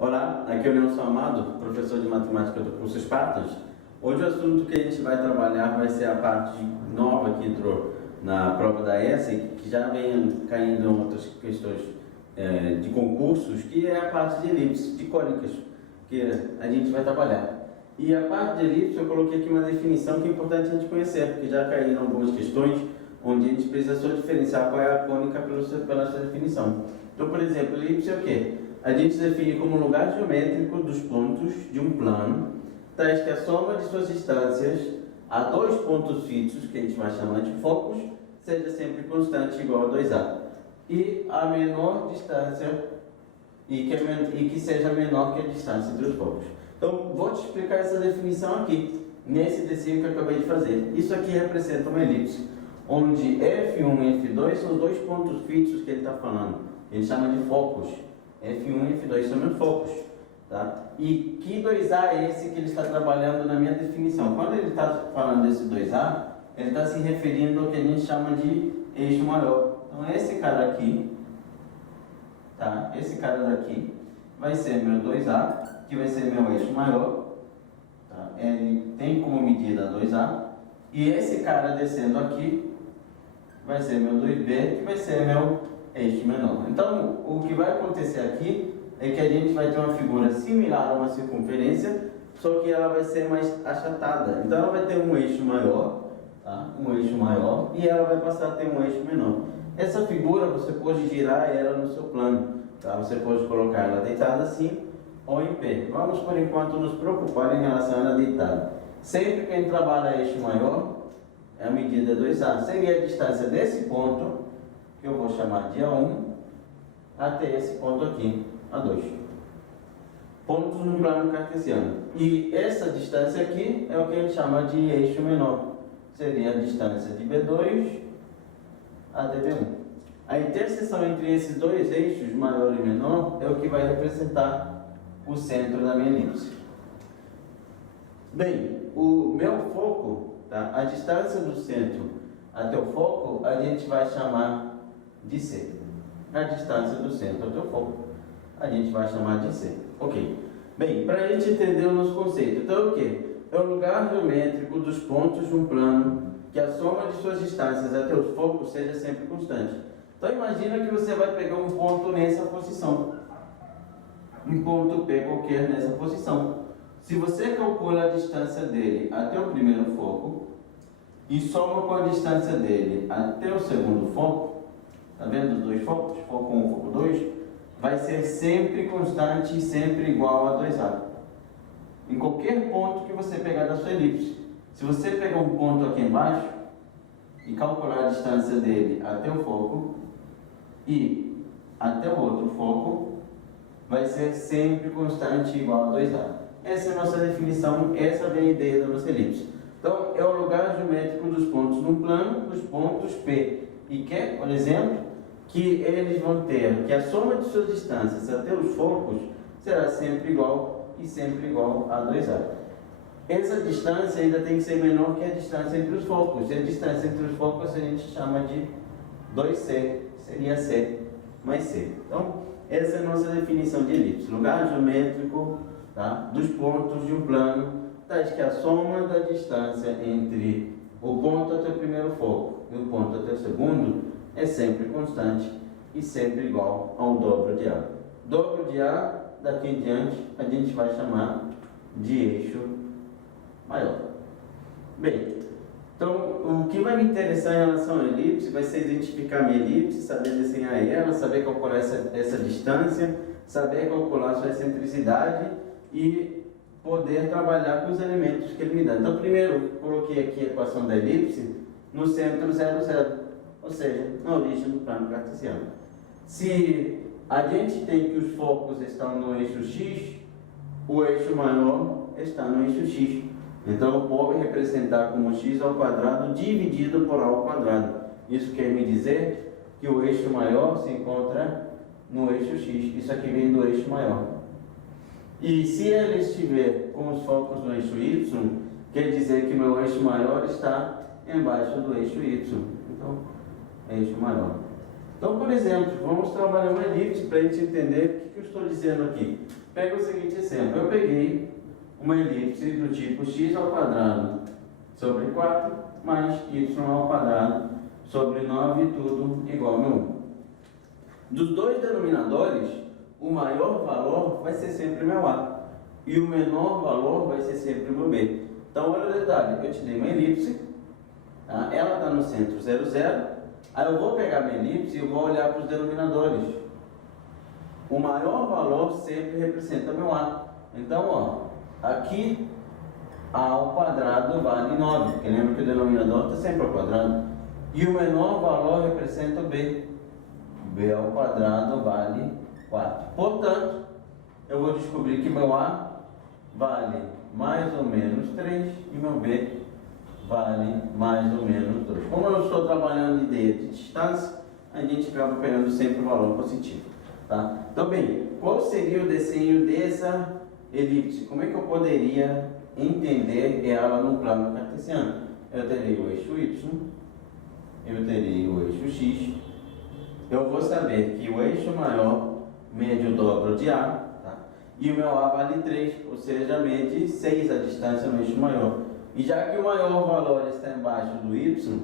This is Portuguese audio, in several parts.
Olá, aqui é o Nelson Amado, professor de matemática do curso Espartas. Hoje o assunto que a gente vai trabalhar vai ser a parte nova que entrou na prova da ESSEC, que já vem caindo em outras questões de concursos, que é a parte de elipse, de cônicas, que a gente vai trabalhar. E a parte de elipse eu coloquei aqui uma definição que é importante a gente conhecer, porque já caíram algumas questões onde a gente precisa só diferenciar qual é a cônica pela sua definição. Então, por exemplo, elipse é o quê? A gente define como lugar geométrico dos pontos de um plano, tais que a soma de suas distâncias a dois pontos fixos, que a gente vai chamar de focos, seja sempre constante igual a 2A. E a menor distância, e que seja menor que a distância entre os focos. Então, vou te explicar essa definição aqui, nesse desenho que eu acabei de fazer. Isso aqui representa uma elipse, onde F1 e F2 são os dois pontos fixos que ele está falando. Ele chama de focos. F1 e F2 são meus focos. Tá? E que 2A é esse que ele está trabalhando na minha definição? Quando ele está falando desse 2A, ele está se referindo ao que a gente chama de eixo maior. Então, esse cara aqui, tá? Esse cara daqui vai ser meu 2A, que vai ser meu eixo maior. Tá? Ele tem como medida 2A. E esse cara descendo aqui vai ser meu 2B, que vai ser meu eixo menor. Então, o que vai acontecer aqui é que a gente vai ter uma figura similar a uma circunferência, só que ela vai ser mais achatada. Então, ela vai ter um eixo maior, tá? Um eixo maior, e ela vai passar a ter um eixo menor. Essa figura você pode girar ela no seu plano, tá? Você pode colocar ela deitada assim ou em pé. Vamos, por enquanto, nos preocupar em relação a ela deitada. Sempre que a gente trabalha eixo maior, a medida 2A seria a distância desse ponto, que eu vou chamar de A1, até esse ponto aqui, A2. Pontos no plano cartesiano. E essa distância aqui é o que a gente chama de eixo menor. Seria a distância de B2 até B1. A interseção entre esses dois eixos, maior e menor, é o que vai representar o centro da minha elipse. Bem, o meu foco, tá? A distância do centro até o foco, a gente vai chamar de C. A distância do centro até o foco, a gente vai chamar de C. Ok. Bem, para a gente entender o nosso conceito, então o que? É o lugar geométrico dos pontos de um plano que a soma de suas distâncias até os focos seja sempre constante. Então imagina que você vai pegar um ponto nessa posição. Um ponto P qualquer nessa posição. Se você calcula a distância dele até o primeiro foco e soma com a distância dele até o segundo foco, tá vendo os dois focos? Foco 1 e foco 2, vai ser sempre constante e sempre igual a 2A. Em qualquer ponto que você pegar da sua elipse. Se você pegar um ponto aqui embaixo e calcular a distância dele até o foco e até o outro foco, vai ser sempre constante e igual a 2A. Essa é a nossa definição, essa é a ideia da nossa elipse. Então, é o lugar geométrico dos pontos no plano, dos pontos P. E que, por exemplo, que eles vão ter que a soma de suas distâncias até os focos será sempre igual e sempre igual a 2A. Essa distância ainda tem que ser menor que a distância entre os focos. E a distância entre os focos a gente chama de 2C, seria C mais C. Então, essa é a nossa definição de elipse. Lugar geométrico, tá, dos pontos de um plano, tais que a soma da distância entre o ponto até o primeiro foco e o ponto até o segundo é sempre constante e sempre igual ao dobro de A. Dobro de A, daqui em diante, a gente vai chamar de eixo maior. Bem, então o que vai me interessar em relação à elipse vai ser identificar a minha elipse, saber desenhar ela, saber calcular essa distância, saber calcular sua excentricidade e poder trabalhar com os elementos que ele me dá. Então, primeiro, coloquei aqui a equação da elipse no centro 0, 0, ou seja, na origem do plano cartesiano. Se a gente tem que os focos estão no eixo X, o eixo maior está no eixo X. Então, eu posso representar como x ao quadrado dividido por a ao quadrado. Isso quer me dizer que o eixo maior se encontra no eixo x. Isso aqui vem do eixo maior. E se ele estiver com os focos no eixo y, quer dizer que meu eixo maior está embaixo do eixo y. Então, eixo maior. Então, por exemplo, vamos trabalhar uma elipse para a gente entender o que eu estou dizendo aqui. Pega o seguinte exemplo, eu peguei uma elipse do tipo x ao quadrado sobre 4 mais y ao quadrado sobre 9, tudo igual a 1. Dos dois denominadores, o maior valor vai ser sempre meu A e o menor valor vai ser sempre meu B. Então, olha o detalhe, eu te dei uma elipse, tá? Ela está no centro 0, 0, aí eu vou pegar minha elipse e eu vou olhar para os denominadores. O maior valor sempre representa meu A. Então, ó, aqui A ao quadrado vale 9, porque lembra que o denominador está sempre ao quadrado. E o menor valor representa o B. B ao quadrado vale 4. Portanto, eu vou descobrir que meu A vale mais ou menos 3 e meu B vale mais ou menos 2. Como eu estou trabalhando ideia de distância, a gente acaba pegando sempre o valor positivo. Tá? Então, bem, qual seria o desenho dessa elipse? Como é que eu poderia entender ela no plano cartesiano? Eu teria o eixo Y, eu teria o eixo X. Eu vou saber que o eixo maior mede o dobro de A, tá? E o meu A vale 3, ou seja, mede 6 a distância no eixo maior. E já que o maior valor está embaixo do Y,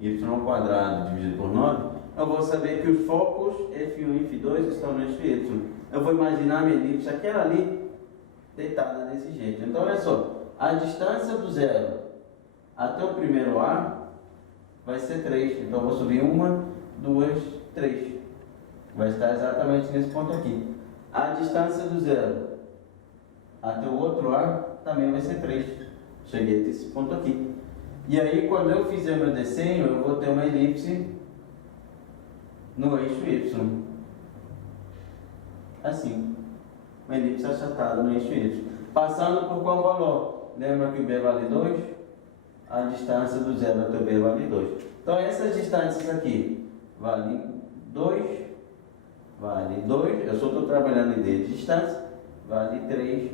y ao quadrado dividido por 9, eu vou saber que os focos F1 e F2 estão no eixo Y. Eu vou imaginar a minha elipse, aquela ali, deitada desse jeito. Então, olha só, a distância do zero até o primeiro A vai ser 3. Então, eu vou subir 1, 2, 3. Vai estar exatamente nesse ponto aqui. A distância do zero até o outro A também vai ser 3. Cheguei até esse ponto aqui. E aí, quando eu fizer meu desenho, eu vou ter uma elipse no eixo Y. Assim. Uma elipse achatada no eixo Y. Passando por qual valor? Lembra que o B vale 2? A distância do zero até o B vale 2. Então, essas distâncias aqui valem 2, vale 2. Eu só estou trabalhando em ideia de distância. Vale 3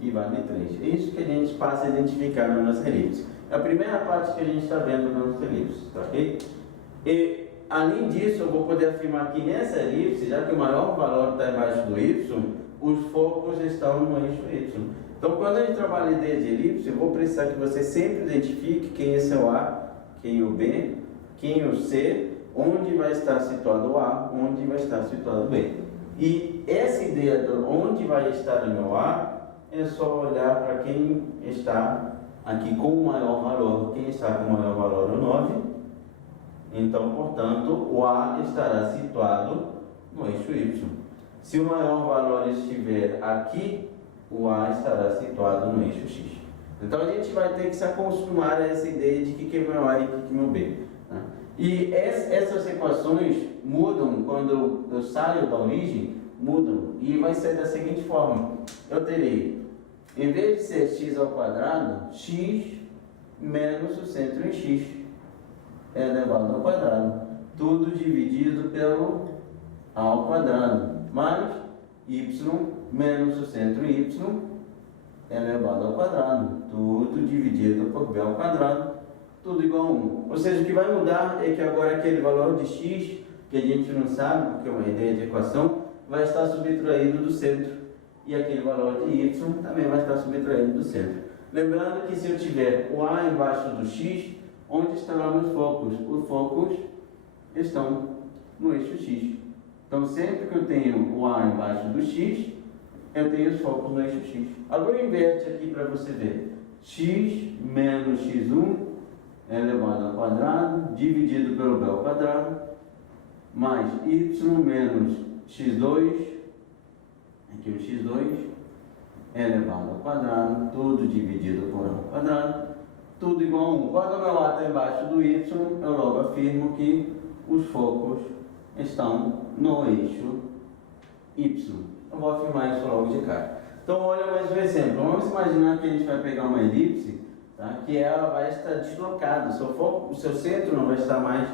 e vale 3. É isso que a gente passa a identificar na nossa elipse. É a primeira parte que a gente está vendo na nossa elipse, tá ok? E, além disso, eu vou poder afirmar que nessa elipse, já que o maior valor está embaixo do Y, os focos estão no eixo Y. Então, quando a gente trabalha a ideia de elipse, eu vou precisar que você sempre identifique quem é seu A, quem é o B, quem é o C, onde vai estar situado o A, onde vai estar situado o B. E essa ideia de onde vai estar o meu A, é só olhar para quem está aqui com o maior valor. Quem está com o maior valor é o 9. Então, portanto, o A estará situado no eixo Y. Se o maior valor estiver aqui, o A estará situado no eixo X. Então, a gente vai ter que se acostumar a essa ideia de que é meu A e que é meu B. Né? E essas equações mudam quando eu saio da origem, mudam. E vai ser da seguinte forma. Eu terei, em vez de ser x ao quadrado, x menos o centro em x elevado ao quadrado. Tudo dividido pelo a ao quadrado. Mais y menos o centro em y elevado ao quadrado. Tudo dividido por b ao quadrado. Tudo igual a 1. Ou seja, o que vai mudar é que agora aquele valor de x, que a gente não sabe, porque é uma ideia de equação, vai estar subtraído do centro. E aquele valor de y também vai estar subtraído do centro. Lembrando que se eu tiver o A embaixo do x, onde estarão os focos? Os focos estão no eixo x. Então, sempre que eu tenho o A embaixo do x, eu tenho os focos no eixo x. Agora eu inverte aqui para você ver. X menos x1 elevado ao quadrado, dividido pelo b ao quadrado, mais y menos x2, aqui o x2, elevado ao quadrado, tudo dividido por a ao quadrado, tudo igual a 1. Quando o meu A está embaixo do y, eu logo afirmo que os focos estão no eixo y. Eu vou afirmar isso logo de cara. Então, olha mais um exemplo. Vamos imaginar que a gente vai pegar uma elipse, tá? Que ela vai estar deslocada. O seu centro não vai estar mais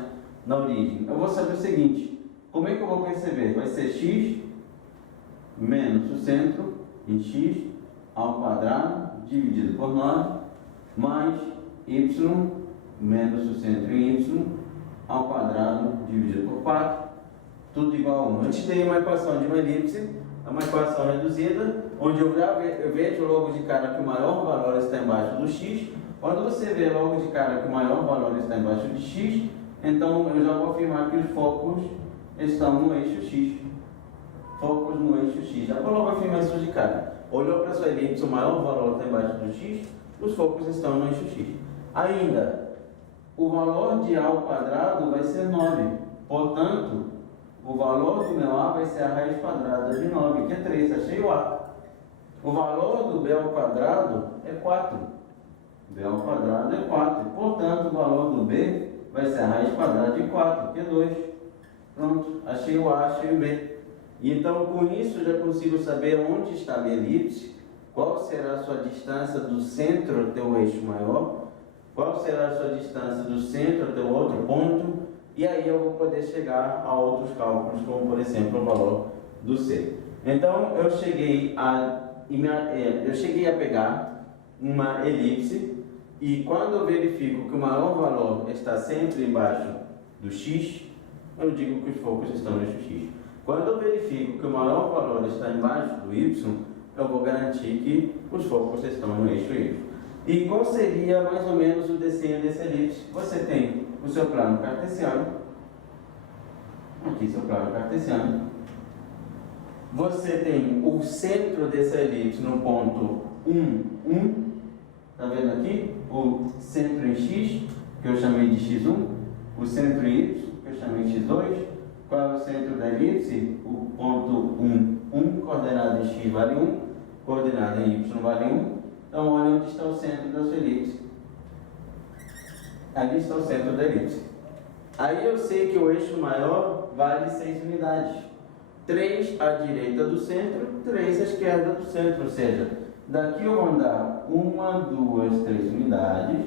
na origem. Eu vou saber o seguinte. Como é que eu vou perceber? Vai ser x menos o centro em x ao quadrado dividido por 9 mais y menos o centro em y ao quadrado dividido por 4, tudo igual a 1. Eu te dei uma equação de uma elipse É uma equação reduzida, onde eu vejo logo de cara que o maior valor está embaixo do x. Quando você vê logo de cara que o maior valor está embaixo de x, então eu já vou afirmar que os focos estão no eixo x. Focos no eixo x. Já vou logo afirmar isso de cara. Olhou para a sua elipse, o maior valor está embaixo do x, os focos estão no eixo x. Ainda, o valor de a ao quadrado vai ser 9. Portanto, o valor do meu a vai ser a raiz quadrada de 9, que é 3. Achei o a. O valor do b ao quadrado é 4. b ao quadrado é 4. Portanto, o valor do b vai ser a raiz quadrada de 4, que é 2. Pronto, achei o a, achei o b. E então, com isso, eu já consigo saber onde está a minha elipse, qual será a sua distância do centro até o eixo maior, qual será a sua distância do centro até o outro ponto, e aí eu vou poder chegar a outros cálculos, como por exemplo o valor do c. Então, eu cheguei a pegar uma elipse, e quando eu verifico que o maior valor está sempre embaixo do x, eu digo que os focos estão no eixo x. Quando eu verifico que o maior valor está embaixo do y, eu vou garantir que os focos estão no eixo y. E qual seria mais ou menos o desenho dessa elipse? Você tem o seu plano cartesiano, aqui seu plano cartesiano. Você tem o centro dessa elipse no ponto 1, 1. Está vendo aqui? O centro em x, que eu chamei de x1. O centro em y, que eu chamei de x2. Qual é o centro da elipse? O ponto 1, 1, coordenada em x vale 1, coordenada em y vale 1. Então, olha onde está o centro da sua elipse. Ali está o centro da elipse. Aí eu sei que o eixo maior vale 6 unidades. 3 à direita do centro, 3 à esquerda do centro. Ou seja, daqui eu vou andar 1, 2, 3 unidades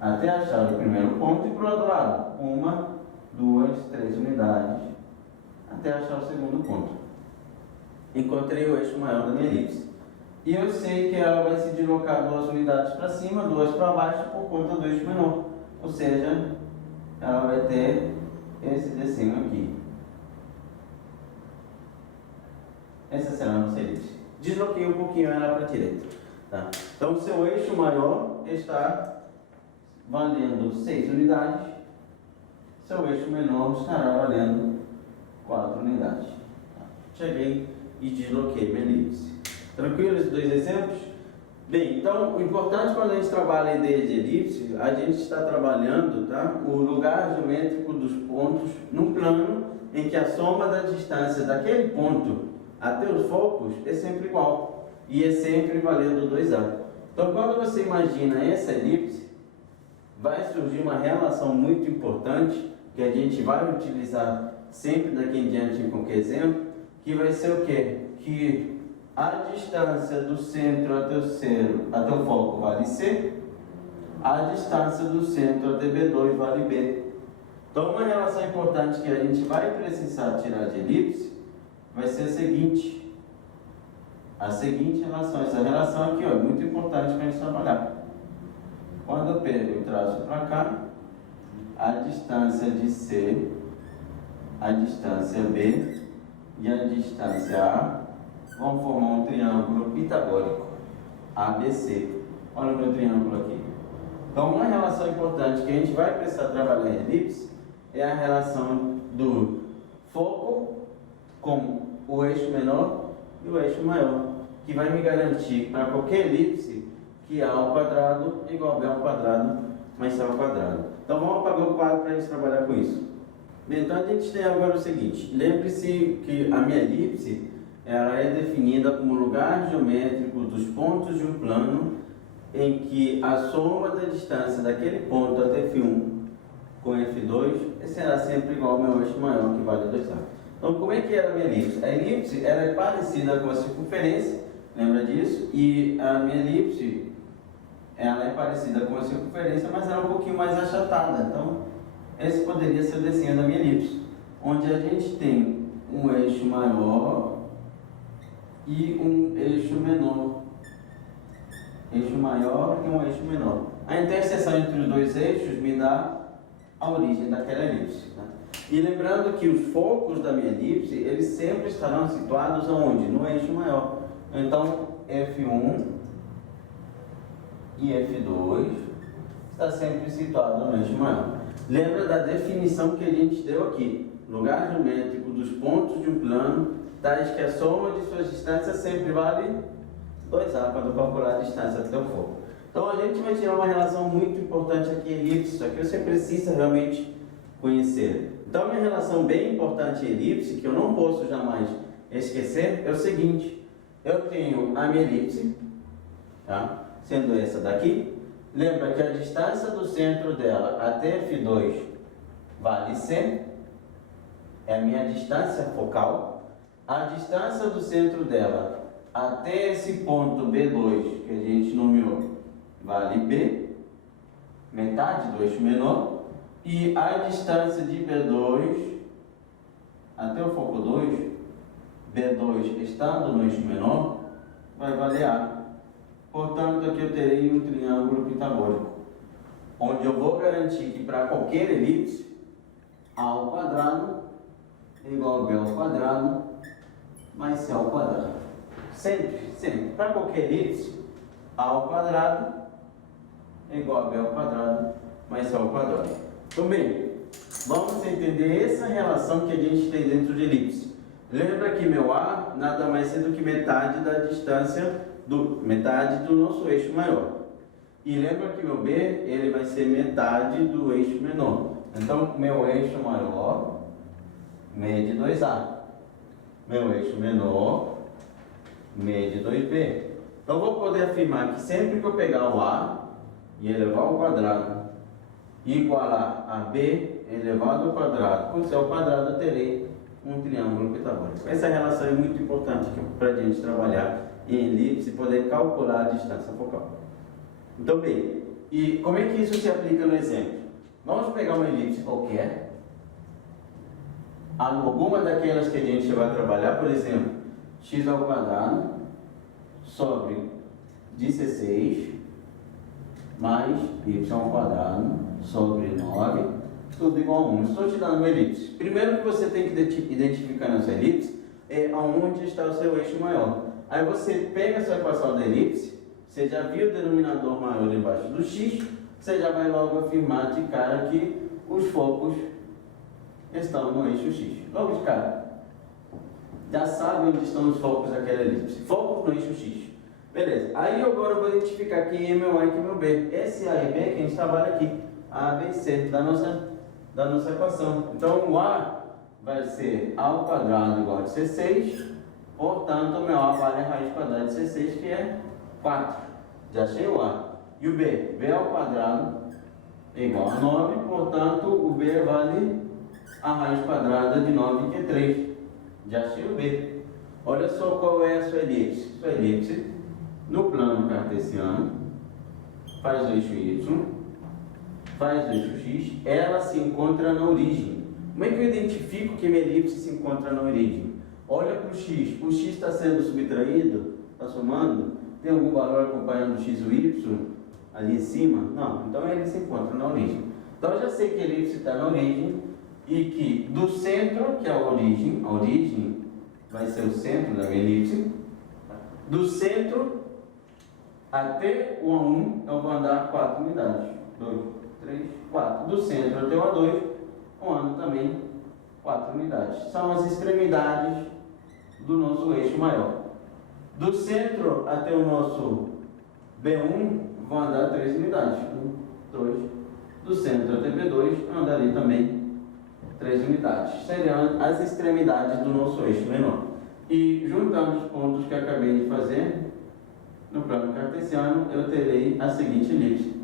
até achar o primeiro ponto. E para o outro lado, 1, 2, 3 unidades até achar o segundo ponto. Encontrei o eixo maior da minha elipse. E eu sei que ela vai se deslocar 2 unidades para cima, 2 para baixo, por conta do eixo menor. Ou seja, ela vai ter esse desenho aqui. Essa será a nossa elipse. Desloquei um pouquinho ela para a direita. Tá? Então, o seu eixo maior está valendo 6 unidades. Seu eixo menor estará valendo 4 unidades. Tá? Cheguei e desloquei minha elipse. Tranquilo esses dois exemplos? Bem, então o importante quando a gente trabalha a ideia de elipse, a gente está trabalhando, tá, o lugar geométrico dos pontos num plano em que a soma da distância daquele ponto até os focos é sempre igual e é sempre valendo 2a. Então quando você imagina essa elipse, vai surgir uma relação muito importante que a gente vai utilizar sempre daqui em diante em qualquer exemplo, que vai ser o quê? Que a distância do centro até o foco vale C, a distância do centro até B2 vale B. Então, uma relação importante que a gente vai precisar tirar de elipse vai ser a seguinte. A seguinte relação, essa relação aqui, ó, é muito importante para a gente trabalhar. Quando eu pego e traço para cá, a distância de C, a distância B e a distância A vão formar um triângulo pitagórico, ABC. Olha o meu triângulo aqui. Então, uma relação importante que a gente vai precisar trabalhar em elipse é a relação do foco com o eixo menor e o eixo maior, que vai me garantir para qualquer elipse que A ao quadrado é igual a B ao quadrado mais C ao quadrado. Então, vamos apagar o quadro para a gente trabalhar com isso. Bem, então, a gente tem agora o seguinte. Lembre-se que a minha elipse ela é definida como lugar geométrico dos pontos de um plano em que a soma da distância daquele ponto até F1 com F2 será sempre igual ao meu eixo maior, que vale 2A. Então, como é que era a minha elipse? A elipse ela é parecida com a circunferência, lembra disso? E a minha elipse ela é parecida com a circunferência, mas ela é um pouquinho mais achatada. Então, esse poderia ser o desenho da minha elipse, onde a gente tem um eixo maior e um eixo menor. Eixo maior e um eixo menor. A interseção entre os dois eixos me dá a origem daquela elipse. Tá? E lembrando que os focos da minha elipse, eles sempre estarão situados aonde? No eixo maior. Então, F1 e F2 está sempre situado no eixo maior. Lembra da definição que a gente deu aqui. Lugar geométrico dos pontos de um plano, tais que a soma de suas distâncias sempre vale 2A, quando calcular a distância até o foco. Então, a gente vai tirar uma relação muito importante aqui, elipse. Isso aqui você precisa realmente conhecer. Então, minha relação bem importante em elipse, que eu não posso jamais esquecer, é o seguinte. Eu tenho a minha elipse, tá? Sendo essa daqui. Lembra que a distância do centro dela até F2 vale C, é a minha distância focal. A distância do centro dela até esse ponto B2, que a gente nomeou, vale B, metade do eixo menor. E a distância de B2 até o foco 2, B2 estando no eixo menor, vai valer A. Portanto, aqui eu terei um triângulo pitagórico, onde eu vou garantir que para qualquer elipse, A ao quadrado é igual a B ao quadrado mais C ao quadrado. Sempre, sempre. Para qualquer elipse, A ao quadrado é igual a B ao quadrado mais C ao quadrado. Então, bem, vamos entender essa relação que a gente tem dentro de elipse. Lembra que meu A nada mais é do que metade da distância, metade do nosso eixo maior. E lembra que meu B, ele vai ser metade do eixo menor. Então, meu eixo maior mede 2A. Meu eixo menor mede 2B. Então, eu vou poder afirmar que sempre que eu pegar o A e elevar ao quadrado e igualar a B elevado ao quadrado com C ao quadrado, eu terei um triângulo pitagórico. Essa relação é muito importante para a gente trabalhar em elipse e poder calcular a distância focal. Então, bem, e como é que isso se aplica no exemplo? Vamos pegar uma elipse qualquer, alguma daquelas que a gente vai trabalhar, por exemplo, x ao quadrado sobre 16 mais y ao quadrado sobre 9, tudo igual a 1. Estou te dando uma elipse. Primeiro que você tem que identificar na sua elipse é aonde está o seu eixo maior. Aí você pega a sua equação da elipse, você já viu o denominador maior embaixo do x, você já vai logo afirmar de cara que os focos estão no eixo x. Logo de cara. Já sabe onde estão os focos daquela elipse. Focos no eixo x. Beleza. Aí agora eu vou identificar quem é meu A e quem é meu B. Esse A e B que a gente trabalha aqui. A, B e C da nossa equação. Então o A vai ser A ao quadrado igual a C6. Portanto, o meu A vale a raiz quadrada de C6, que é 4. Já achei o A. E o B? B ao quadrado é igual a 9. Portanto, o B vale a raiz quadrada de 9, que é 3. Já achei o B. Olha só qual é a sua elipse. Sua elipse, no plano cartesiano, faz o eixo Y, faz o eixo X, ela se encontra na origem. Como é que eu identifico que minha elipse se encontra na origem? Olha para o X. O X está sendo subtraído, está somando? Tem algum valor acompanhando o X ou Y ali em cima? Não. Então ele se encontra na origem. Então eu já sei que a elipse está na origem e que do centro, que é a origem vai ser o centro da minha elipse, do centro até o A1 eu vou andar 4 unidades. 2, 3, 4. Do centro até o A2 eu ando também 4 unidades. São as extremidades do nosso eixo maior. Do centro até o nosso B1 vou andar 3 unidades. 1, 2. Do centro até B2 eu andarei também 3 unidades. Seriam as extremidades do nosso eixo menor. E juntando os pontos que eu acabei de fazer, no plano cartesiano, eu terei a seguinte elipse.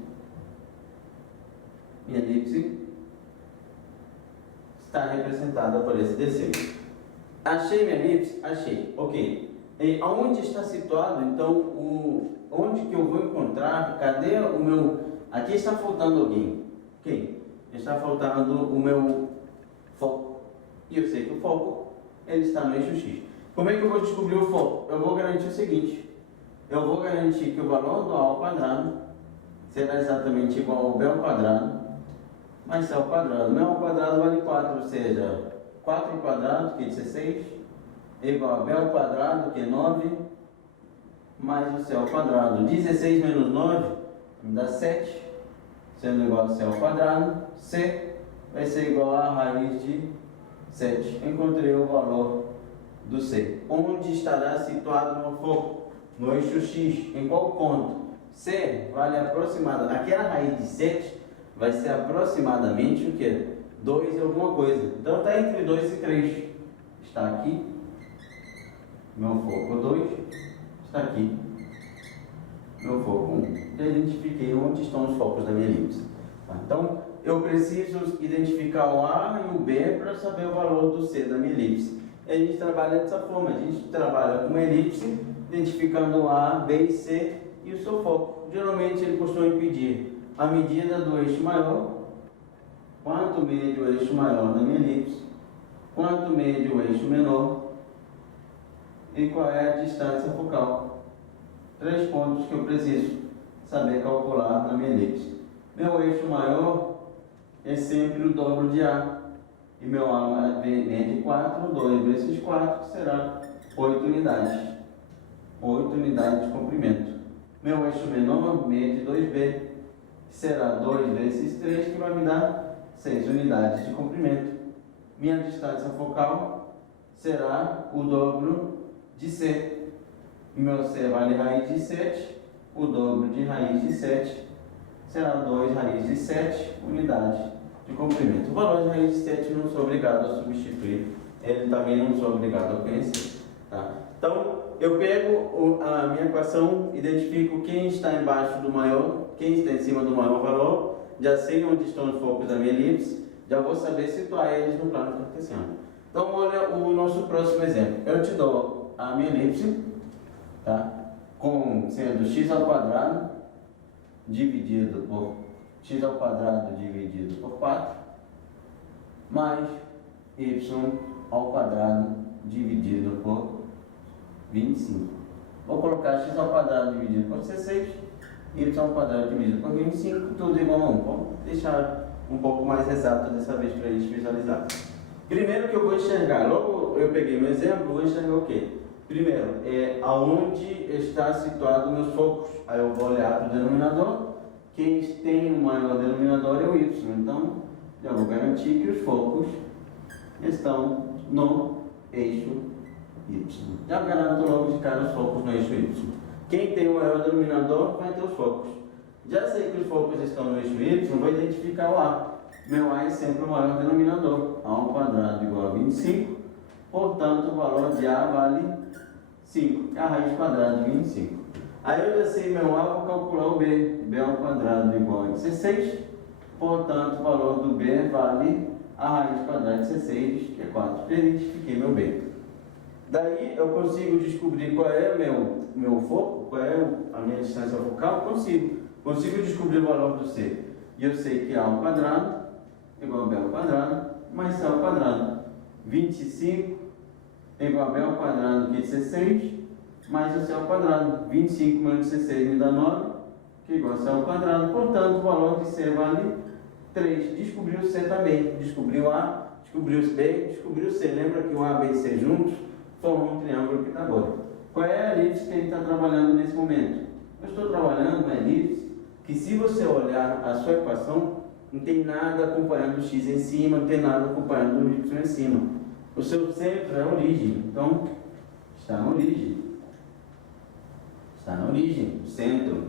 Minha elipse está representada por esse desenho. Achei minha elipse? Achei. Ok. E aonde está situado, então, onde que eu vou encontrar? Cadê o meu... Aqui está faltando alguém. Quem? Está faltando o meu foco. E eu sei que o foco, ele está no eixo X. Como é que eu vou descobrir o foco? Eu vou garantir o seguinte. Eu vou garantir que o valor do A ao quadrado será exatamente igual ao B ao quadrado mais C ao quadrado. Meu ao quadrado vale 4, ou seja, 4 ao quadrado, que é 16, é igual a B ao quadrado, que é 9, mais o C ao quadrado. 16 menos 9 me dá 7, sendo igual a C ao quadrado. C vai ser igual a raiz de 7. Encontrei o valor do C. Onde estará situado o meu foco? No eixo X. Em qual ponto? C vale aproximadamente. Aquela raiz de 7 vai ser aproximadamente o quê? 2 e alguma coisa. Então está entre 2 e 3. Está aqui. Meu foco 2 está aqui. Meu foco 1. Já identifiquei onde estão os focos da minha elipse. Então, eu preciso identificar o A e o B para saber o valor do C da minha elipse. E a gente trabalha dessa forma. A gente trabalha com uma elipse, identificando o A, B e C e o seu foco. Geralmente, ele costuma pedir a medida do eixo maior, quanto mede o eixo maior da minha elipse, quanto mede o eixo menor e qual é a distância focal. 3 pontos que eu preciso saber calcular na minha elipse. Meu eixo maior é sempre o dobro de A. E meu A mede 4, 2 vezes 4 será 8 unidades. 8 unidades de comprimento. Meu eixo menor mede 2B, que será 2 vezes 3, que vai me dar 6 unidades de comprimento. Minha distância focal será o dobro de C. Meu C vale raiz de 7, o dobro de raiz de 7 será 2 raiz de 7 unidades de comprimento. O valor de raiz de 7 não sou obrigado a substituir, ele também não sou obrigado a conhecer. Tá? Então, eu pego a minha equação, identifico quem está embaixo do maior, quem está em cima do maior valor, já sei onde estão os focos da minha elipse, já vou saber situar eles no plano cartesiano. Então, olha o nosso próximo exemplo. Eu te dou a minha elipse, tá? Sendo x ao quadrado dividido por x ao quadrado dividido por 4 mais y ao quadrado dividido por 25. Vou colocar x ao quadrado dividido por 16, y ao quadrado dividido por 25, tudo igual a 1. Vamos deixar um pouco mais exato dessa vez para a gente visualizar. Primeiro que eu vou enxergar, logo eu peguei meu exemplo, vou enxergar o quê? Primeiro, aonde está situado meus focos. Aí eu vou olhar para o denominador. Quem tem o maior denominador é o y. Então, já vou garantir que os focos estão no eixo y. Já garanto logo de cara os focos no eixo y. Quem tem o maior denominador vai ter os focos. Já sei que os focos estão no eixo y, vou identificar o A. Meu A é sempre o maior denominador. A ao quadrado igual a 25. Portanto, o valor de A vale 5, que é a raiz quadrada de 25. Aí eu já sei meu A, vou calcular o B. B ao quadrado igual a 16. Portanto, o valor do B vale a raiz quadrada de 16, que é 4. Já identifiquei meu B. Daí eu consigo descobrir qual é meu foco, qual é a minha distância focal. Consigo descobrir o valor do C. E eu sei que A ao quadrado igual a B ao quadrado mais C ao quadrado. 25 igual a B ao quadrado, que é 16, mais o C ao quadrado. 25 menos 16 me dá 9, que é igual a C ao quadrado. Portanto, o valor de C vale 3. Descobriu o C também. Descobriu A, descobriu o B, descobriu o C. Lembra que o A, B e C juntos formam um triângulo pitagórico. Qual é a elipse que ele está trabalhando nesse momento? Eu estou trabalhando uma elipse que, se você olhar a sua equação, não tem nada acompanhando o x em cima, não tem nada acompanhando o y em cima. O seu centro é a origem, então está na origem. Está na origem, o centro.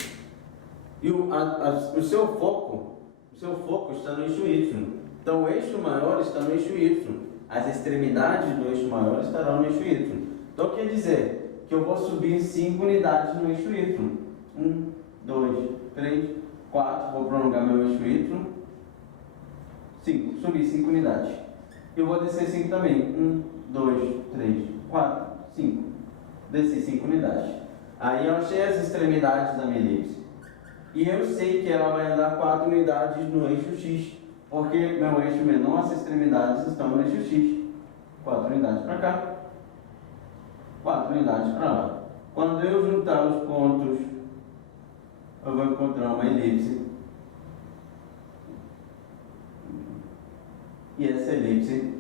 E o seu foco está no eixo y. Então o eixo maior está no eixo y. As extremidades do eixo maior estarão no eixo y. Então quer dizer que eu vou subir 5 unidades no eixo y. 1, 2, 3, 4. Vou prolongar meu eixo y. 5. Subi 5 unidades. Eu vou descer 5 também. 1, 2, 3, 4, 5. Desci 5 unidades. Aí eu achei as extremidades da minha elipse. E eu sei que ela vai andar 4 unidades no eixo x. Porque meu eixo menor, as extremidades estão no eixo x. 4 unidades para cá. 4 unidades para lá. Quando eu juntar os pontos, eu vou encontrar uma elipse elipse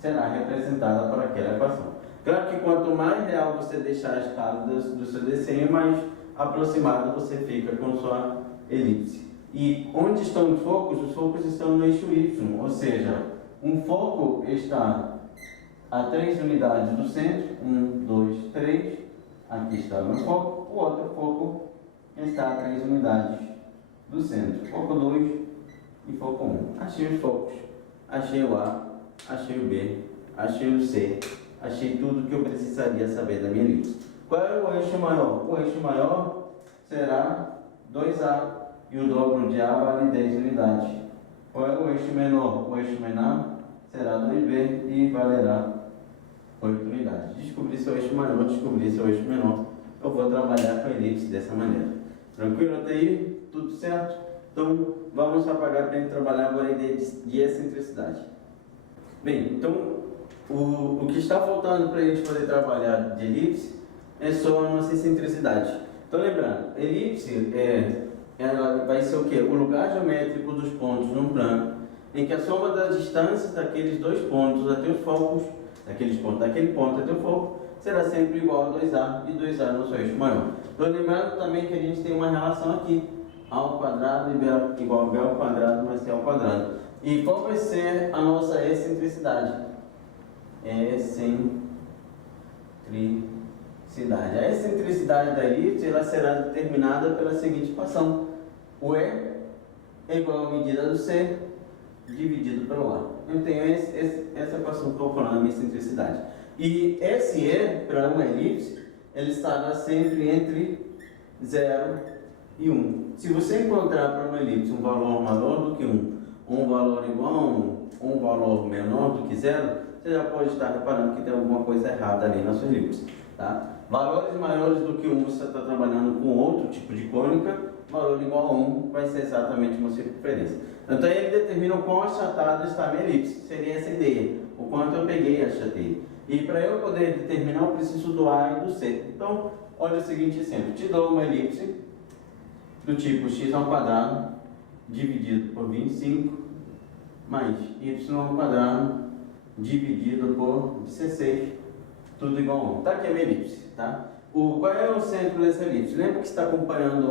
será representada por aquela equação. Claro que quanto mais real você deixar a escala do seu desenho, mais aproximado você fica com sua elipse. E onde estão os focos? Os focos estão no eixo Y, ou seja, um foco está a 3 unidades do centro, 1, 2, 3, aqui está o meu foco, o outro foco está a 3 unidades do centro, foco 2 e foco 1. Achei os focos, achei o A, achei o B, achei o C, achei tudo que eu precisaria saber da minha elipse. Qual é o eixo maior? O eixo maior será 2A, e o dobro de A vale 10 unidades. Qual é o eixo menor? O eixo menor será 2B e valerá 8 unidades. Descobri seu eixo maior, descobri seu eixo menor. Eu vou trabalhar com a elipse dessa maneira. Tranquilo até aí? Tudo certo? Então, vamos apagar para a gente trabalhar agora a ideia de excentricidade. Bem, então, o que está faltando para a gente poder trabalhar de elipse é só a nossa excentricidade. Então, lembrando, elipse ela vai ser o quê? O lugar geométrico dos pontos num plano, em que a soma das distâncias daqueles dois pontos até os focos, daquele ponto até o foco, será sempre igual a 2A, e 2A no seu eixo maior. Então, lembrando também que a gente tem uma relação aqui, A ao quadrado igual a B ao quadrado mais C ao quadrado. E qual vai ser a nossa excentricidade? Excentricidade. A excentricidade da elipse ela será determinada pela seguinte equação: o E é igual à medida do C dividido pelo A. Eu tenho essa equação calculando a minha excentricidade. E esse E, para uma elipse, ele estará sempre entre 0 e 1. Se você encontrar para uma elipse um valor maior do que 1, um valor igual a 1, um valor menor do que 0, você já pode estar reparando que tem alguma coisa errada ali na sua elipse. Tá? Valores maiores do que 1, você está trabalhando com outro tipo de cônica. Valor igual a 1 vai ser exatamente uma circunferência. Então ele determina o quão achatada está a minha elipse. Seria essa ideia, o quanto eu peguei e achatei. E para eu poder determinar, eu preciso do A e do C. Então, olha o seguinte exemplo. Te dou uma elipse do tipo x ao quadrado dividido por 25 mais y ao quadrado dividido por 16, tudo igual a 1. Tá aqui a minha elipse, tá? Qual é o centro dessa elipse? Lembra que está acompanhando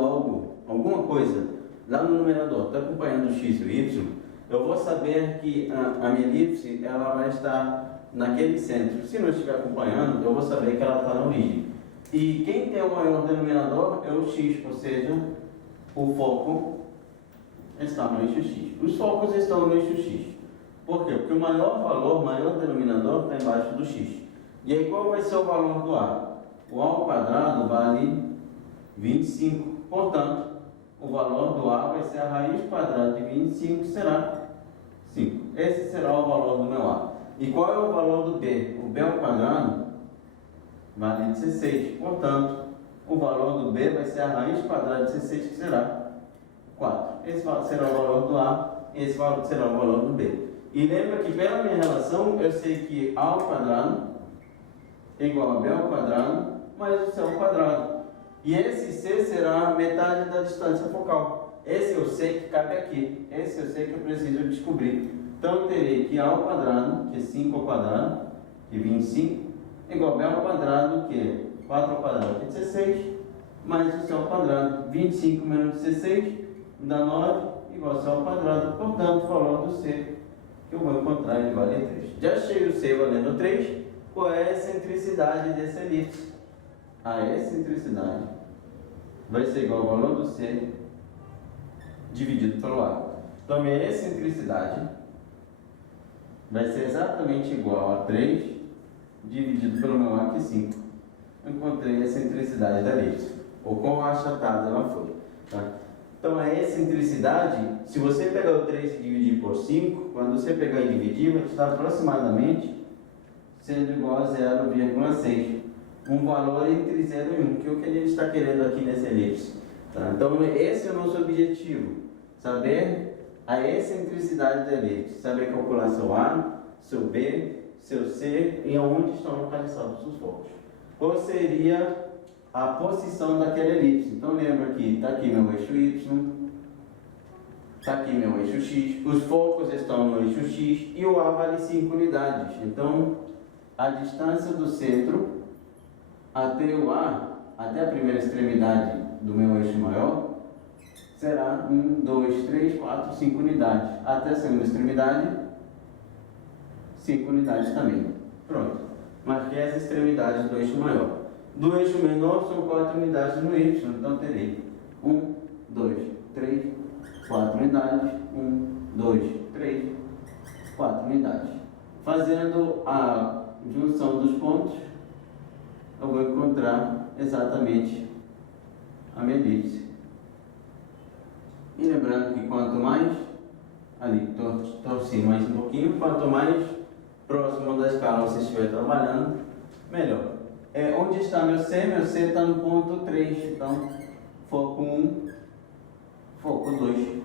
alguma coisa lá no numerador, está acompanhando o x e o y? Eu vou saber que a minha elipse ela vai estar naquele centro. Se não estiver acompanhando, eu vou saber que ela está na origem. E quem tem o maior denominador é o x, ou seja, o foco está no eixo x. Os focos estão no eixo x. Por quê? Porque o maior denominador está embaixo do x. E aí qual vai ser o valor do A? O A ao quadrado vale 25. Portanto, o valor do A vai ser a raiz quadrada de 25, será 5. Esse será o valor do meu A. E qual é o valor do B? O B ao quadrado vale 16. Portanto, o valor do B vai ser a raiz quadrada de 16, que será 4. Esse será o valor do A, esse será o valor do B. E lembra que pela minha relação, eu sei que A ao quadrado é igual a B ao quadrado mais o C ao quadrado. E esse C será a metade da distância focal. Esse eu sei que cabe aqui. Esse eu sei que eu preciso descobrir. Então eu terei que A ao quadrado, que é 5 ao quadrado, que é 25, igual a B ao quadrado, que é 4 ao quadrado, que é 16, mais o C ao quadrado. 25 menos 16 dá 9, igual a C ao quadrado. Portanto, o valor do C que eu vou encontrar ele vale 3. Já achei o C valendo 3. Qual é a excentricidade dessa elipse? A excentricidade vai ser igual ao valor do C dividido pelo A. Então, a minha excentricidade vai ser exatamente igual a 3 dividido pelo meu A, que é 5. Eu encontrei a excentricidade da elipse, ou quão achatada ela foi. Tá? Então, a excentricidade, se você pegar o 3 e dividir por 5, quando você pegar e dividir, vai estar aproximadamente sendo igual a 0,6. Um valor entre 0 e 1, que é o que a gente está querendo aqui nessa elipse. Tá? Então, esse é o nosso objetivo. Saber a excentricidade da elipse. Saber calcular seu A, seu B, seu C e onde estão localizados os focos. Qual seria a posição daquela elipse? Então, lembra que está aqui meu eixo Y, Está aqui meu eixo X, os focos estão no eixo X e o A vale 5 unidades. Então, a distância do centro até o A, até a primeira extremidade do meu eixo maior, será 1, 2, 3, 4, 5 unidades. Até a segunda extremidade, 5 unidades também. Pronto. Marquei as extremidades do eixo maior. Do eixo menor são 4 unidades no Y, então terei 1, 2, 3, 4 unidades, 1, 2, 3, 4 unidades. Fazendo a junção dos pontos, eu vou encontrar exatamente a minha elipse. E lembrando que quanto mais, ali torci mais um pouquinho, quanto mais próximo da escala você estiver trabalhando, melhor. Onde está meu C? Meu C está no ponto 3, então foco 1, foco 2.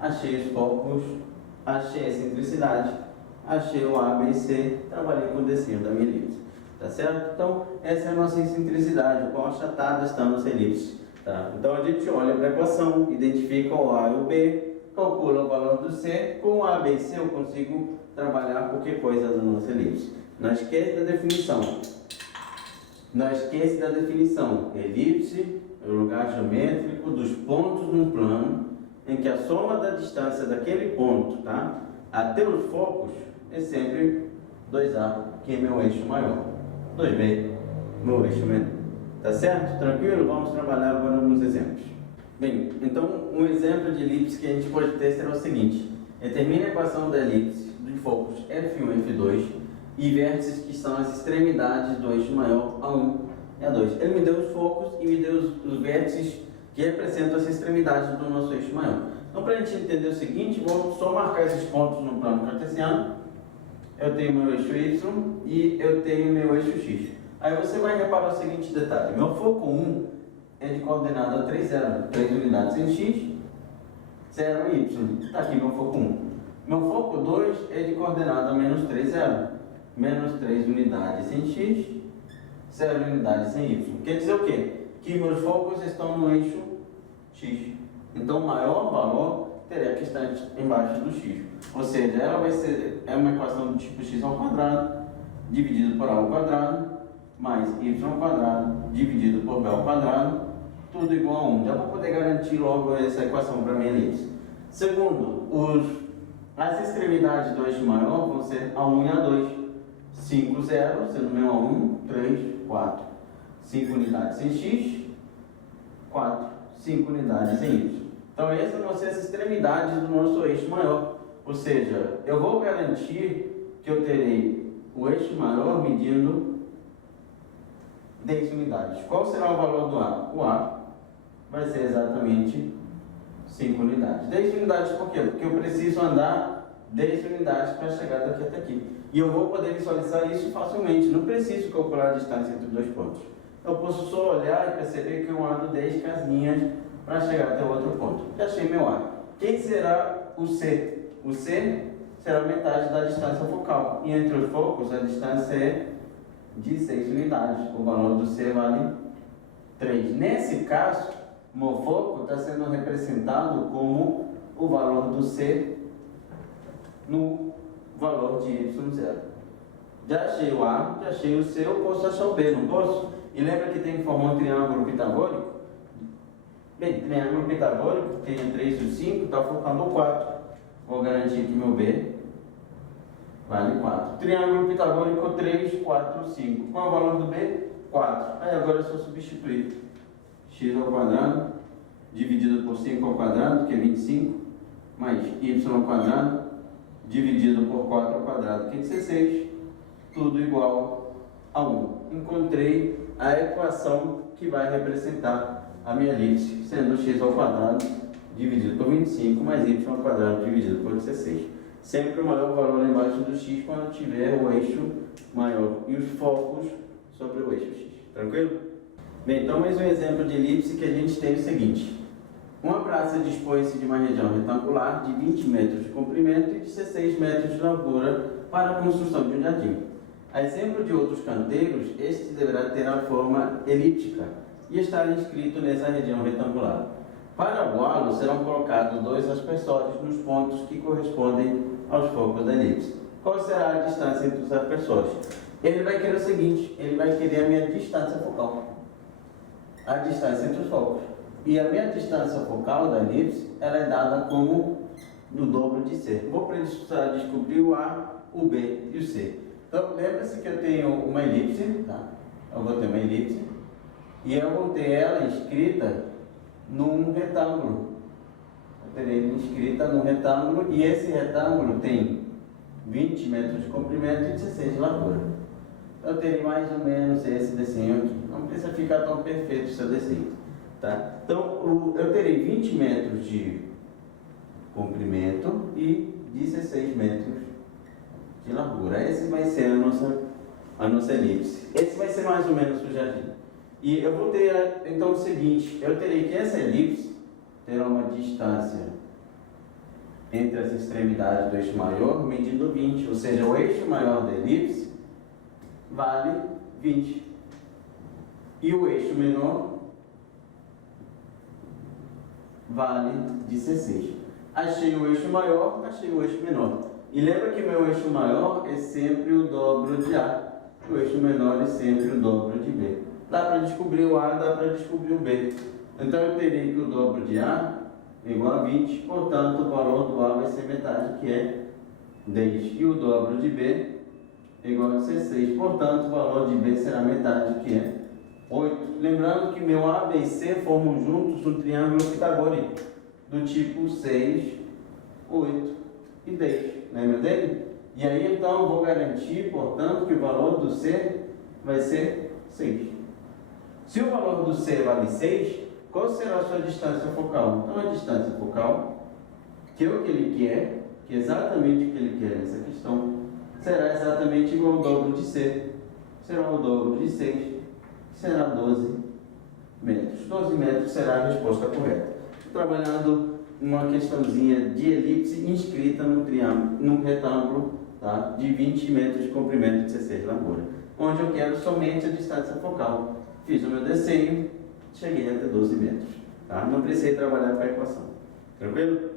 Achei os focos, achei a excentricidade, achei o A, B e C, trabalhei com o desenho da minha elipse. Tá certo? Então, essa é a nossa excentricidade, o quão achatada está a nossa elipse. Tá? Então, a gente olha para a equação, identifica o A e o B, calcula o valor do C. Com o A, B e C, eu consigo trabalhar qualquer coisa da nossa elipse. Não esqueça da definição. Não esqueça da definição. Elipse é o lugar geométrico dos pontos no plano em que a soma da distância daquele ponto, tá, até os focos é sempre 2A, que é meu eixo maior. 2B, meu eixo menor. Tá certo? Tranquilo? Vamos trabalhar agora alguns exemplos. Bem, então um exemplo de elipse que a gente pode ter será o seguinte. Determine a equação da elipse de focos F1 e F2 e vértices que são as extremidades do eixo maior A1 e A2. Ele me deu os focos e me deu os vértices que representam as extremidades do nosso eixo maior. Então, para a gente entender o seguinte, vou só marcar esses pontos no plano cartesiano. Eu tenho meu eixo Y e eu tenho meu eixo X. Aí você vai reparar o seguinte detalhe. Meu foco 1 é de coordenada 3, 0, 3 unidades em X, 0 em Y. Está aqui meu foco 1. Meu foco 2 é de coordenada menos 3, 0, menos 3 unidades em X, 0 unidades em Y. Quer dizer o quê? Que meus focos estão no eixo X. Então, o maior valor teria que estar embaixo do X. Ou seja, ela vai ser uma equação do tipo x ao quadrado dividido por a ao quadrado mais y ao quadrado dividido por b ao quadrado, tudo igual a 1. Já vou poder garantir logo essa equação para minha elipse. Segundo, as extremidades do eixo maior vão ser A1 e A2. 5, 0, sendo meu A1, 3, 4. 5 unidades em X, 4, 5 unidades em Y. Então, essas vão ser as extremidades do nosso eixo maior. Ou seja, eu vou garantir que eu terei o eixo maior medindo 10 unidades. Qual será o valor do A? O A vai ser exatamente 5 unidades. 10 unidades por quê? Porque eu preciso andar 10 unidades para chegar daqui até aqui. E eu vou poder visualizar isso facilmente. Não preciso calcular a distância entre dois pontos. Eu posso só olhar e perceber que eu ando 10 casinhas para chegar até o outro ponto. Já achei meu A. Quem será o C? O C será metade da distância focal. E entre os focos, a distância é de 6 unidades. O valor do C vale 3. Nesse caso, o meu foco está sendo representado como o valor do C no valor de Y0. Já achei o A, já achei o C, eu posso achar o B, não posso? E lembra que tem que formar um triângulo pitagórico? Bem, triângulo pitagórico tem 3 e 5, está focando o 4. Vou garantir que meu B vale 4. Triângulo pitagórico 3, 4, 5. Qual é o valor do B? 4. Aí agora é só substituir. X ao quadrado dividido por 5 ao quadrado, que é 25, mais y ao quadrado dividido por 4 ao quadrado, que é 16. Tudo igual a 1. Encontrei a equação que vai representar a minha elipse, sendo x ao quadrado dividido por 25 mais y ao quadrado dividido por 16. Sempre o maior valor embaixo do x quando tiver o eixo maior e os focos sobre o eixo x. Tranquilo? Bem, então mais um exemplo de elipse que a gente tem o seguinte. Uma praça dispõe-se de uma região retangular de 20 metros de comprimento e 16 metros de largura para a construção de um jardim. A exemplo de outros canteiros, este deverá ter a forma elíptica e estar inscrito nessa região retangular. Para o halo serão colocados 2 aspersórios nos pontos que correspondem aos focos da elipse. Qual será a distância entre os aspersórios? Ele vai querer o seguinte, ele vai querer a minha distância focal. A distância entre os focos. E a minha distância focal da elipse, ela é dada como do dobro de C. Vou precisar descobrir o A, o B e o C. Então, lembra-se que eu tenho uma elipse, tá? Eu vou ter uma elipse, e eu vou ter ela inscrita num retângulo. Eu terei inscrita num retângulo, e esse retângulo tem 20 metros de comprimento e 16 de largura. Eu terei mais ou menos esse desenho aqui. Não precisa ficar tão perfeito o seu desenho, tá? Então, eu terei 20 metros de comprimento e 16 metros de largura. Esse vai ser a nossa elipse. Esse vai ser mais ou menos o jardim. E eu vou ter, então, o seguinte, eu terei que essa elipse terá uma distância entre as extremidades do eixo maior medindo 20, ou seja, o eixo maior da elipse vale 20. E o eixo menor vale 16. Achei o eixo maior, achei o eixo menor. E lembra que meu eixo maior é sempre o dobro de A. O eixo menor é sempre o dobro de B. Dá para descobrir o A, dá para descobrir o B. Então eu terei que o dobro de A é igual a 20, portanto o valor do A vai ser metade, que é 10. E o dobro de B é igual a 16, portanto o valor de B será metade, que é 8. Lembrando que meu A, B e C formam juntos um triângulo pitagórico do tipo 6, 8 e 10. Lembra dele? E aí então eu vou garantir, portanto, que o valor do C vai ser 6. Se o valor do C vale 6, qual será a sua distância focal? Então a distância focal, que é o que ele quer, que é exatamente o que ele quer nessa questão, será exatamente igual ao dobro de C. Será o dobro de 6, será 12 metros. 12 metros será a resposta correta. Trabalhando uma questãozinha de elipse inscrita num triângulo, num retângulo, tá? De 20 metros de comprimento e 16 de largura, onde eu quero somente a distância focal. Fiz o meu desenho, cheguei até 12 metros. Tá? Não precisei trabalhar com a equação. Tranquilo?